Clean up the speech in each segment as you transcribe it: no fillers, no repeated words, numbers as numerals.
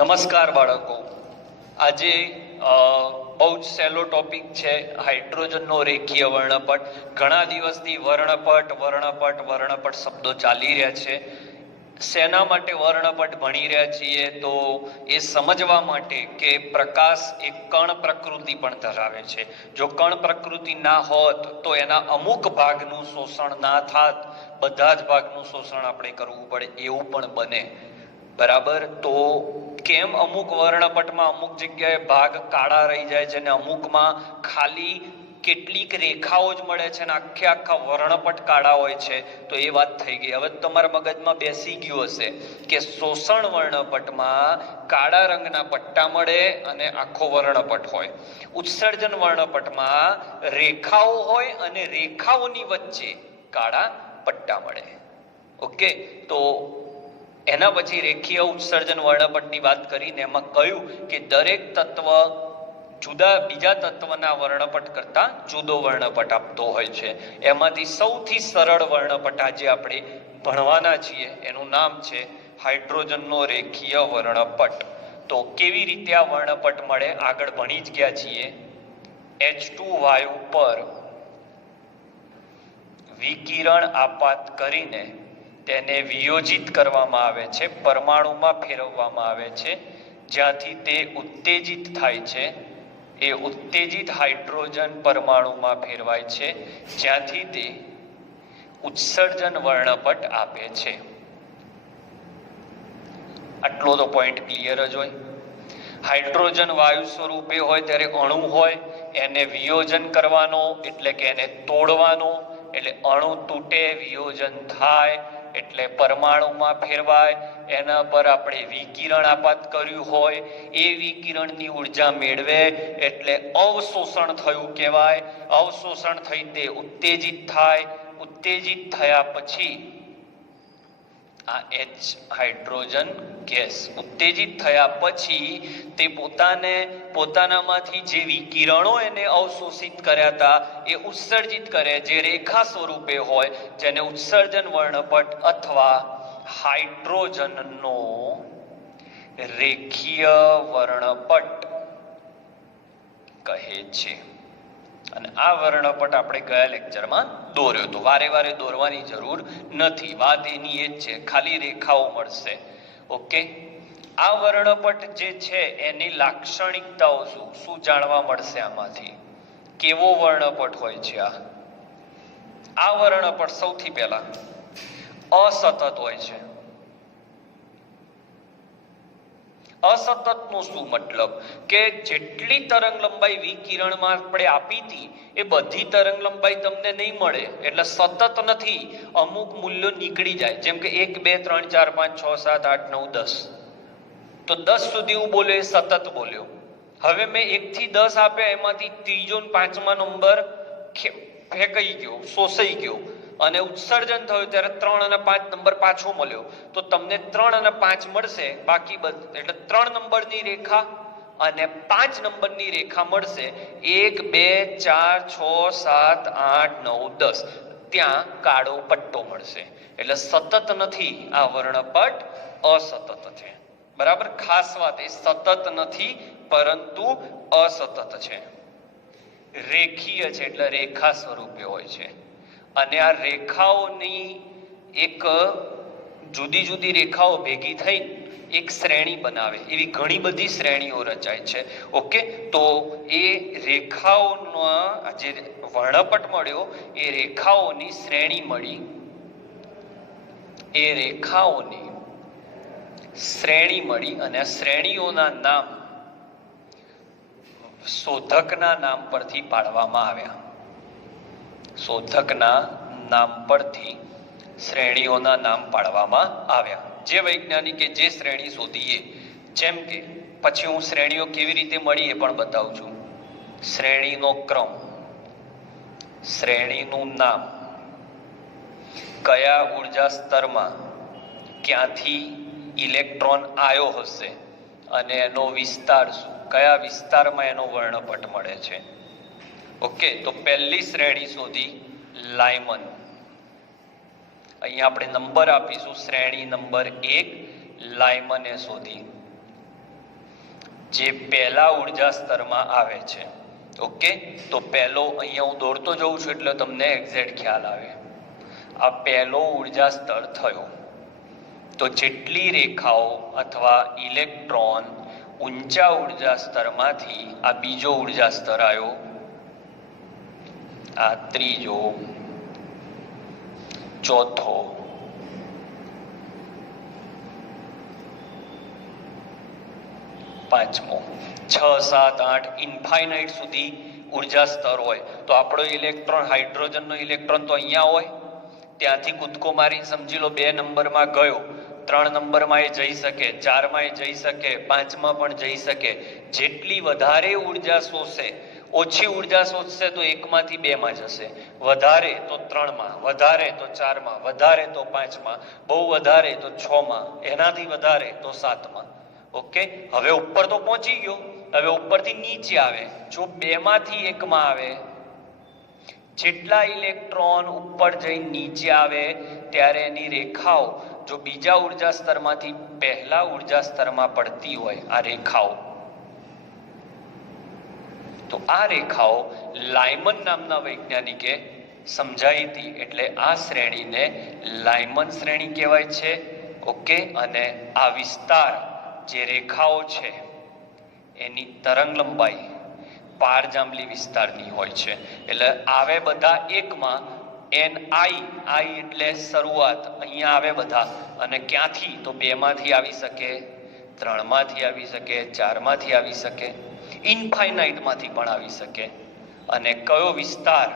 નમસ્કાર બાળકો, આજે બહુ જ સહેલો ટોપિક છે હાઇડ્રોજનનો રેખીય વર્ણપટ. ઘણા દિવસથી વર્ણપટ શબ્દો ચાલી રહ્યા છે. શેના માટે વર્ણપટ ભણી રહ્યા છીએ? તો એ સમજવા માટે કે પ્રકાશ એક કણ પ્રકૃતિ પણ ધરાવે છે. જો કણ પ્રકૃતિ ના હોત તો એના અમુક ભાગનું શોષણ ના થાત, બધા જ ભાગનું શોષણ આપણે કરવું પડે એવું પણ બને. બરાબર? તો કેમ અમુક વર્ણપટમાં અમુક જગ્યાએ ભાગ કાળા રહી જાય છે અને અમુકમાં ખાલી કેટલીક રેખાઓ જ મળે છે અને આખા વર્ણપટ કાળા હોય છે? તો એ વાત થઈ ગઈ. હવે તમારા મગજમાં બેસી ગયું હશે કે શોષણ વર્ણપટમાં કાળા રંગના પટ્ટા મળે અને આખો વર્ણપટ હોય. ઉત્સર્જન વર્ણપટમાં રેખાઓ હોય અને રેખાઓની વચ્ચે કાળા પટ્ટા મળે. ઓકે, તો એના પછી રેખીય ઉત્સર્જન વર્ણપટની વાત કરીને એમાં કહ્યું કે દરેક તત્વ બીજા તત્વના વર્ણપટ કરતા જુદો વર્ણપટ આપતો હોય છે. એમાંથી સૌથી સરળ વર્ણપટ આજે આપણે ભણવાના છીએ, એનું નામ છે હાઇડ્રોજનનો રેખીય વર્ણપટ. તો કેવી રીતે આ વર્ણપટ મળે આગળ ભણી જ ગયા છીએ. H2 વાયુ પર વિકિરણ આપાત કરીને તેને વિયોજિત કરવામાં આવે છે, પરમાણુમાં ફેરવવામાં આવે છે. જ્યાંથી તે ઉત્તેજિત થાય છે, એ ઉત્તેજિત હાઇડ્રોજન પરમાણુમાં ફેરવાય છે, જ્યાંથી તે ઉત્સર્જન વર્ણપટ આપે છે. આટલો તો પોઈન્ટ ક્લિયર જ હોય. હાઇડ્રોજન વાયુ સ્વરૂપે હોય ત્યારે અણુ હોય, એને વિયોજન કરવાનો એટલે કે એને તોડવાનો, એટલે અણુ તૂટે, વિયોજન થાય એટલે પરમાણુમાં ફેરવાય. એના પર આપણે વિકિરણ આપાત કર્યું હોય, એ વિકિરણની ઉર્જા મેળવે એટલે અવશોષણ થયું કહેવાય. અવશોષણ થઈ તે ઉત્તેજિત થાય. ઉત્તેજિત થયા પછી આ H હાઇડ્રોજન ગેસ ઉત્તેજિત થયા પછી તે પોતાનામાંથી જે વિકિરણો એને અવશોષિત કર્યા હતા એ ઉત્સર્જિત કરે, જે રેખા સ્વરૂપે હોય, જેને ઉત્સર્જન વર્ણપટ અથવા હાઇડ્રોજનનો રેખીય વર્ણપટ કહે છે. અને આ વર્ણપટ આપણે ગયા લેક્ચરમાં દોર્યો હતો. વારે દોરવાની જરૂર નથી, વાત એની એ જ છે, ખાલી રેખાઓ મળશે. ઓકે, આ વર્ણપટ જે છે એની લાક્ષણિકતાઓ શું જાણવા મળશે આમાંથી? કેવો વર્ણપટ હોય છે આ વર્ણપટ? સૌથી પહેલા અસતત હોય છે. અસતત નો શું મતલબ? કે જેટલી તરંગ લંબાઈ વિકિરણમાં આપણે આપી હતી એ બધી તરંગ લંબાઈ તમને નહીં મળે, એટલે સતત નથી. અમુક મૂલ્યો નીકળી જાય, જેમ કે 1 2 3 4 5 6 7 8 9 10. તો 10 સુધી હું બોલ્યો એ સતત બોલ્યો. હવે મેં 1 થી 10 આપ્યા, એમાંથી ત્રીજો અને પાંચમા નંબર ફેંકાઈ ગયો, શોષાઈ ગયો અને ઉત્સર્જન થયું ત્યારે 3 અને 5 નંબર પાછો મળ્યો. તો તમને 3 અને 5 મળશે, બાકી એટલે 3 નંબરની રેખા અને 5 નંબરની રેખા મળશે. 1 2 4 6 7 8 9 10 ત્યાં કાળો પટ્ટો મળશે. એટલે સતત નથી આ વર્ણપટ, અસતત છે. બરાબર? ખાસ વાત, એ સતત નથી પરંતુ અસતત છે. રેખીય છે એટલે રેખા સ્વરૂપે હોય છે. અને આ રેખાઓની એક જુદી રેખાઓ ભેગી થઈ એક શ્રેણી બનાવે, એવી ઘણી બધી શ્રેણીઓ રચાય છે. ઓકે, તો એ રેખાઓનો જે વર્ણપટ મળ્યો એ રેખાઓની શ્રેણી મળી. એ રેખાઓની શ્રેણી મળી અને આ શ્રેણીઓના નામ શોધકના નામ પરથી પાડવામાં આવ્યા. શોધકના નામ પરથી શ્રેણીઓના નામ પાડવામાં આવ્યા. જે વૈજ્ઞાનિકે જે શ્રેણી શોધી એ, જેમ કે પછી હું શ્રેણીઓ કેવી રીતે મળી એ પણ બતાવું છું. શ્રેણીનો ક્રમ, શ્રેણીનું નામ, કયા ઉર્જા સ્તરમાં ક્યાંથી ઇલેક્ટ્રોન આવ્યો હશે અને એનો વિસ્તાર શું, કયા વિસ્તારમાં એનો વર્ણપટ મળે છે. ઓકે, તો પહેલી શ્રેણી શોધી લાયમન. અહીંયા આપણે નંબર આપીશું, શ્રેણી નંબર 1 લાયમને શોધી. જે પહેલા ઉર્જા સ્તરમાં આવે છે. ઓકે, તો પહેલો અહીંયા હું દોરતો જઉં છું એટલે તમને એક્ઝેક્ટ ખ્યાલ આવે. આ પહેલો ઉર્જા સ્તર થયો. તો જેટલી રેખાઓ અથવા ઇલેક્ટ્રોન ઊંચા ઉર્જા સ્તરમાંથી આ બીજો ઉર્જા સ્તર આવ્યો, આ ત્રીજો, ચોથો, પાંચમો, 6, 7, 8 ઇન્ફાઇનાઇટ સુધી ઉર્જા સ્તર હોય. તો આપણો ઇલેક્ટ્રોન, હાઇડ્રોજનનો ઇલેક્ટ્રોન તો અહીંયા હોય, ત્યાંથી કૂદકો મારી સમજી લો 2 નંબરમાં ગયો, 3 નંબરમાં એ જઈ શકે, 4માં એ જઈ શકે, 5માં પણ જઈ શકે. જેટલી વધારે ઉર્જા શોષે, ઓછી ઉર્જા શોષશે તો 1માંથી 2માં જશે, વધારે તો 3માં, વધારે તો 4માં, વધારે તો 5માં, બહુ વધારે તો 6માં, એનાથી વધારે તો 7માં. ઓકે, હવે ઉપર તો પહોંચી ગયો, હવે ઉપરથી નીચે આવે. જો 2માંથી 1માં આવે, જેટલા ઇલેક્ટ્રોન ઉપર જઈ નીચે આવે ત્યારે એની રેખાઓ જો બીજા ઉર્જા સ્તરમાંથી પહેલા ઉર્જા સ્તરમાં પડતી હોય, આ રેખાઓ, તો આ રેખાઓ લાયમન નામના વૈજ્ઞાનિકે સમજાવી હતી. એટલે આ શ્રેણીને લાયમન શ્રેણી કહેવાય છે. ઓકે, અને આ વિસ્તાર જે રેખાઓ છે એની તરંગ લંબાઈ પારજાંબલી વિસ્તારની હોય છે. એટલે આવે બધા એકમાં, NI એટલે શરૂઆત, અહીંયા આવે બધા. અને ક્યાંથી? તો 2માંથી આવી શકે, 3માંથી આવી શકે, 4માંથી આવી શકે, ઇન્ફાઇનાઇટમાંથી પણ આવી શકે. અને કયો વિસ્તાર,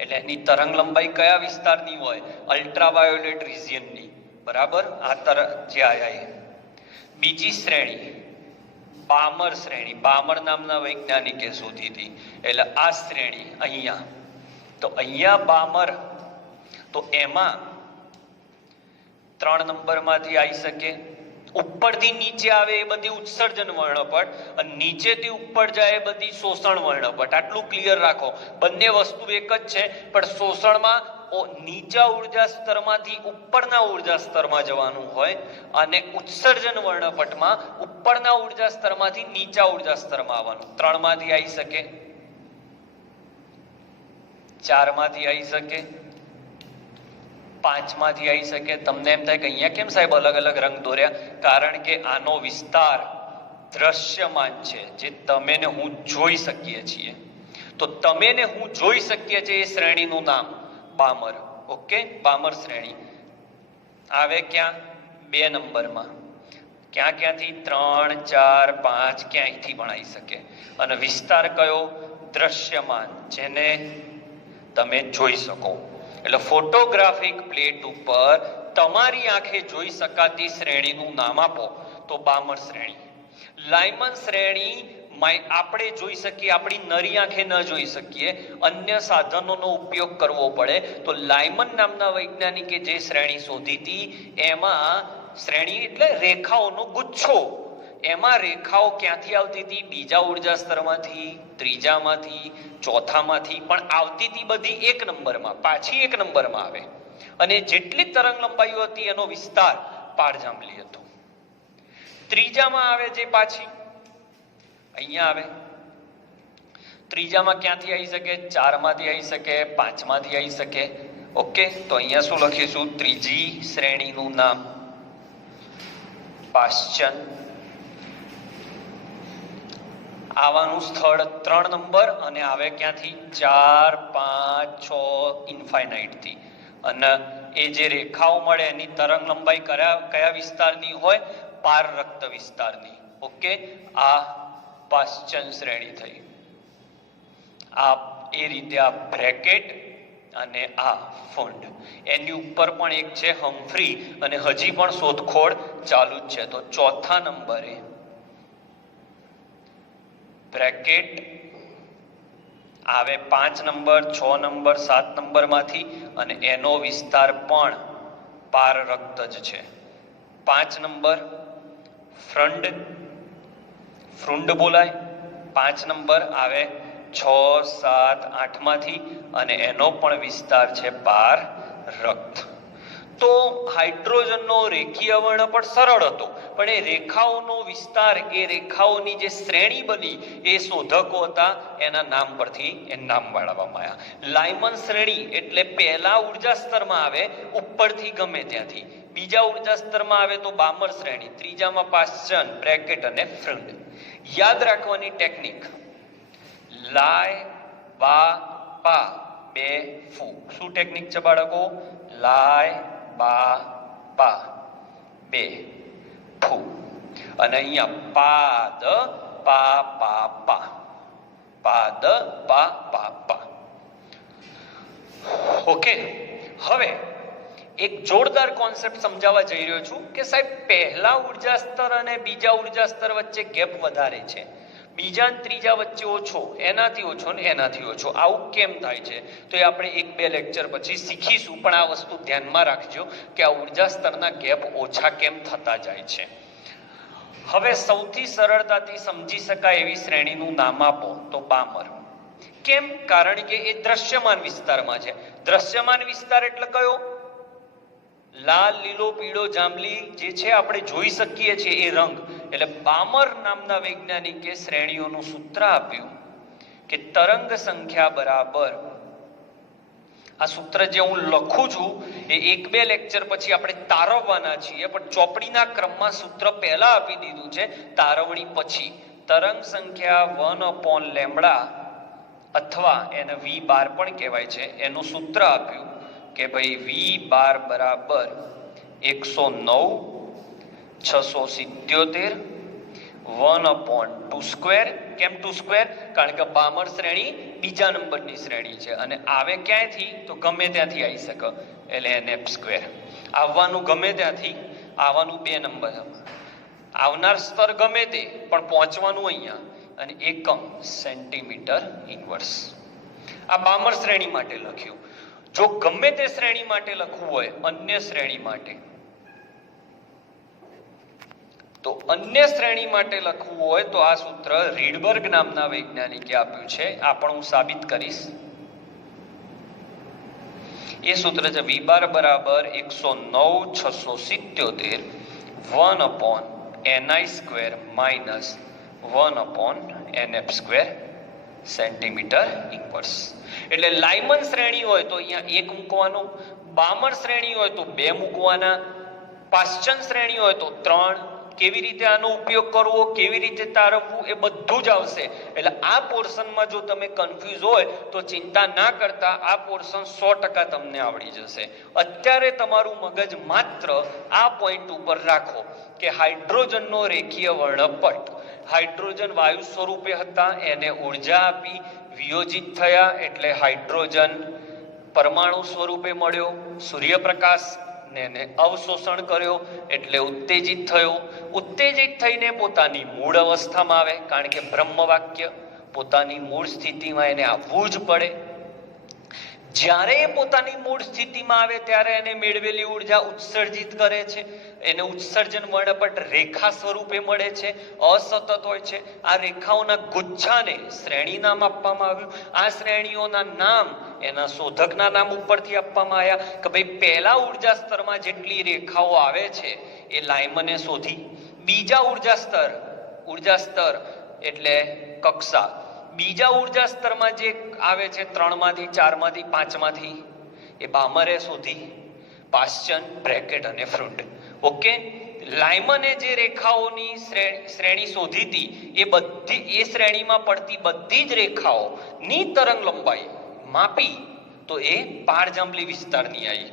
એટલે એની તરંગ લંબાઈ કયા વિસ્તારની હોય? અલ્ટ્રાવાયોલેટ રિજિયનની. બરાબર, આ જે આયા. બીજી શ્રેણી બામર શ્રેણી, બામર નામના વૈજ્ઞાનિકે શોધી હતી. એટલે આ શ્રેણી અહીંયા, તો અહીંયા બામર, તો એમાં 3 નંબરમાંથી આવી શકે. ઉપરથી નીચે આવે એ બધી ઉત્સર્જન વર્ણપટ, અને નીચેથી ઉપર જાય એ બધી શોષણ વર્ણપટ. આટલું ક્લિયર રાખો. બંને વસ્તુ એક જ છે, પણ શોષણમાં નીચા ઉર્જા સ્તરમાંથી ઉપરના ઉર્જા સ્તરમાં જવાનું હોય, અને ઉત્સર્જન વર્ણપટમાં ઉપરના ઉર્જા સ્તરમાંથી નીચા ઉર્જા સ્તરમાં આવવાનું. 3માંથી આવી શકે, 4માંથી આવી શકે, 5માંથી આવી શકે. તમને એમ થાય કે અહીંયા કેમ સાહેબ અલગ અલગ રંગ દોર્યા? કારણ કે આનો વિસ્તાર દ્રશ્યમાન છે, જે તમે ને હું જોઈ શકીએ છીએ. તો તમે ને હું જોઈ શકીએ છીએ એ શ્રેણીનું નામ બામર. ઓકે, બામર શ્રેણી આવે ક્યાં? 2 નંબરમાં. ક્યાંથી? 3, 4, 5, ક્યાંયથી પણ આવી શકે. અને વિસ્તાર કયો? દ્રશ્યમાન, જેને તમે જોઈ શકો. એટલે ફોટોગ્રાફિક પ્લેટ ઉપર તમારી આંખે જોઈ શકાતી શ્રેણીનું નામ આપો તો બામર શ્રેણી. લાયમન શ્રેણી આપણે જોઈ શકીએ, આપણી નરી આંખે ન જોઈ શકીએ, અન્ય સાધનોનો ઉપયોગ કરવો પડે. તો લાયમન નામના વૈજ્ઞાનિકે જે શ્રેણી શોધી હતી, એમાં શ્રેણી એટલે રેખાઓનો ગુચ્છો. એમાં રેખાઓ ક્યાંથી આવતી હતી? બીજા ઉર્જા સ્તરમાંથી, ત્રીજામાંથી, ચોથામાંથી, પણ આવતી હતી બધી 1 નંબરમાં, પાછી 1 નંબરમાં આવે. અને જેટલી તરંગ લંબાઈઓ હતી એનો વિસ્તાર પારજાંબલી હતો. ત્રીજામાં આવે જે પાછી અહીંયા આવે. ત્રીજામાં ક્યાંથી આવી શકે? 4માંથી આવી શકે, 5માંથી આવી શકે. ઓકે, તો અહીંયા શું લખીશું? ત્રીજી શ્રેણીનું નામ પાશ્ચન. આવવાનું સ્થળ 3 નંબર, અને આવે ક્યાંથી? 4, 5, 6 ઇન્ફાઇનાઇટ થી. અને એ જે રેખાઓ મળે એની તરંગ લંબાઈ કયા વિસ્તારની હોય? પારરક્ત વિસ્તારની. ઓકે, આ પાશ્ચન શ્રેણી થઈ. આ એ રીતે આ બ્રેકેટ અને આ ફોન્ડ. એની ઉપર પણ એક છે હમ્ફ્રી, અને હજી પણ શોધખોળ ચાલુ જ છે. તો 4થા નંબરે બ્રેકેટ આવે 5 નંબર, 6 નંબર, 7 નંબરમાંથી, અને એનો વિસ્તાર પણ પારરક્ત જ છે. 5 નંબર ફ્રુંડ બોલાય. 5 નંબર આવે 6, 7, 8માંથી, અને એનો પણ વિસ્તાર છે પારરક્ત. તો હાઇડ્રોજનનો રેખીય વર્ણપટ સરળ હતો, પણ એ રેખાઓનો વિસ્તાર, એ રેખાઓની જે શ્રેણી બની એ શોધકો હતા, એના નામ પરથી એ નામ વાળવામાં આવ્યા. લાયમન શ્રેણી એટલે પહેલા ઉર્જા સ્તરમાં આવે ઉપરથી ગમે ત્યાંથી, બીજા ઉર્જા સ્તરમાં આવે તો બામર શ્રેણી, ત્રીજામાં પાશ્ચન, બ્રેકેટ અને ફ્રુન્ડ. યાદ રાખવાની ટેકનિક, લાય બા પા બે ફૂ. શું ટેકનિક છે બાળકો? લાય બા પા બે ફૂ. અને અહીંયા પાદ પા પા પા, પાદ પા પા પા. ઓકે, હવે એક જોરદાર કોન્સેપ્ટ સમજાવવા જઈ રહ્યો છું કે સાહેબ પહેલા ઉર્જા સ્તર અને બીજા ઉર્જા સ્તર વચ્ચે ગેપ વધારે છે, બીજા અને ત્રીજા વચ્ચે ઓછો, એનાથી ઓછો ને એનાથી ઓછો. આવું કેમ થાય છે? તો એ આપણે 1-2 લેક્ચર પછી શીખીશું, પણ આ વસ્તુ ધ્યાનમાં રાખજો કે આ ઉર્જા સ્તરના ગેપ ઓછા કેમ થતા જાય છે. હવે સૌથી સરળતાથી સમજી શકાય એવી શ્રેણીનું નામ આપો તો બામર. કેમ? કારણ કે એ દ્રશ્યમાન વિસ્તારમાં છે. દ્રશ્યમાન વિસ્તાર એટલે કયો? લાલ, લીલો, પીળો, જાંબલી જે છે આપણે જોઈ શકીએ છીએ એ રંગ. એટલે બામર નામના વૈજ્ઞાનિકે શ્રેણીઓનું સૂત્ર આપ્યું કે તરંગ સંખ્યા બરાબર, આ સૂત્ર જે હું લખું છું એ 1-2 લેક્ચર પછી આપણે તારવવાના છીએ, પણ ચોપડીના ક્રમમાં સૂત્ર પહેલા આપી દીધું છે, તારવણી પછી. તરંગ સંખ્યા 1/λ અથવા એને V બાર પણ કહેવાય છે, એનું સૂત્ર આપ્યું કે ભાઈ V બાર બરાબર 109/677 1/2². કેમ 2²? કારણ કે બામર શ્રેણી બીજા નંબરની શ્રેણી છે અને આવે ક્યાંયથી? તો ગમે ત્યાંથી આવી શકે, એટલે NF². આવવાનું ગમે ત્યાંથી, આવવાનું 2 નંબર, આવનાર સ્તર ગમે તે, પણ પહોંચવાનું અહીંયા, અને એકમ સેન્ટીમીટર ઇન્વર્સ. આ બામર શ્રેણી માટે લખ્યું. જો ગમે તે શ્રેણી માટે લખવું હોય, અન્ય શ્રેણી માટે, તો અન્ય શ્રેણી માટે લખવું હોય તો આ સૂત્ર રીડબર્ગ નામના વૈજ્ઞાનિકે આપ્યું છે. આ પણ હું સાબિત કરીશ. એ સૂત્ર છે V બાર બરાબર 109/677 1/ni² minus 1/nf² centimetre inverse. એટલે લાયમન શ્રેણી હોય તો અહીંયા 1 મૂકવાનું, બામર શ્રેણી હોય તો 2 મૂકવાના, પાશ્ચન શ્રેણી હોય તો 3. કેવી રીતે આનો ઉપયોગ કરવો, કેવી રીતે તારવવું, એ બધું જ આવશે. એટલે આ પોર્શનમાં જો તમે કન્ફ્યુઝ હોય તો ચિંતા ના કરતા, આ પોર્શન 100% તમને આવડી જશે. અત્યારે તમારું મગજ માત્ર આ પોઈન્ટ ઉપર રાખો કે હાઇડ્રોજનનો રેખીય વર્ણપટ, હાઇડ્રોજન વાયુ સ્વરૂપે હતા, એને ઉર્જા આપી, વિયોજિત થયા એટલે હાઇડ્રોજન પરમાણુ સ્વરૂપે મળ્યો, સૂર્યપ્રકાશ ને અવશોષણ કર્યો એટલે ઉત્તેજિત થયો, ઉત્તેજિત થઈને પોતાની મૂળ અવસ્થામાં આવે, કારણ કે બ્રહ્મ વાક્ય, પોતાની મૂળ સ્થિતિમાં એને આવવું જ પડે. જ્યારે એ પોતાની મૂળ સ્થિતિમાં આવે ત્યારે એને મેળવેલી ઉર્જા ઉત્સર્જિત કરે છે, એને ઉત્સર્જન વર્ણપટ રેખા સ્વરૂપે મળે છે, અસતત હોય છે. આ રેખાઓના ગુચ્છાને શ્રેણી નામ આપવામાં આવ્યું. આ શ્રેણીઓના નામ એના શોધકના નામ ઉપરથી આપવામાં આવ્યા કે ભાઈ પહેલા ઉર્જા સ્તરમાં જેટલી રેખાઓ આવે છે એ લાયમને શોધી, બીજા ઉર્જા સ્તર એટલે કક્ષા, બીજા ઉર્જા સ્તરમાં જે આવે છે 3માંથી 4માંથી 5માંથી એ બામરે શોધી, પાશ્ચન, બ્રેકેટ અને ફ્રુન્ડ. ઓકે, લાયમને જે રેખાઓની શ્રેણી શોધી હતી એ બધી, એ શ્રેણીમાં પડતી બધી જ રેખાઓની તરંગ લંબાઈ માપી તો એ પારજાંબલી વિસ્તારની આવી.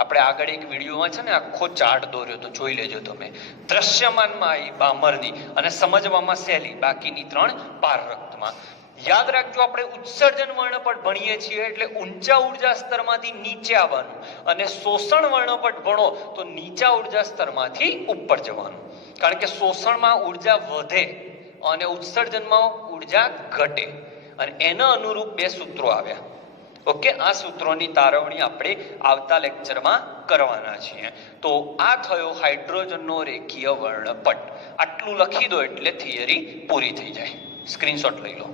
આપણે આગળ એક વિડીયોમાં છે ને આખો ચાર્ટ દોર્યો તો જોઈ લેજો તમે. દ્રશ્યમાનમાં આવી બામરની, અને સમજવામાં સહેલી, બાકીની 3 પારરક્તમાં. યાદ રાખજો, આપણે ઉત્સર્જન વર્ણપટ ભણીએ છીએ એટલે ઊંચા ઉર્જા સ્તરમાંથી નીચે આવવાનું, અને શોષણ વર્ણપટ ભણો તો નીચા ઉર્જા સ્તરમાંથી ઉપર જવાનું, કારણ કે શોષણમાં ઉર્જા વધે અને ઉત્સર્જનમાં ઉર્જા ઘટે, અને એના અનુરૂપ 2 સૂત્રો આવ્યા. ઓકે, આ સૂત્રોની તારવણી આપણે આવતા લેક્ચરમાં કરવાના છીએ. તો આ થયો હાઇડ્રોજનનો રેખીય વર્ણપટ. આટલું લખી દો એટલે થિયરી પૂરી થઈ જાય. સ્ક્રીનશોટ લઈ લો.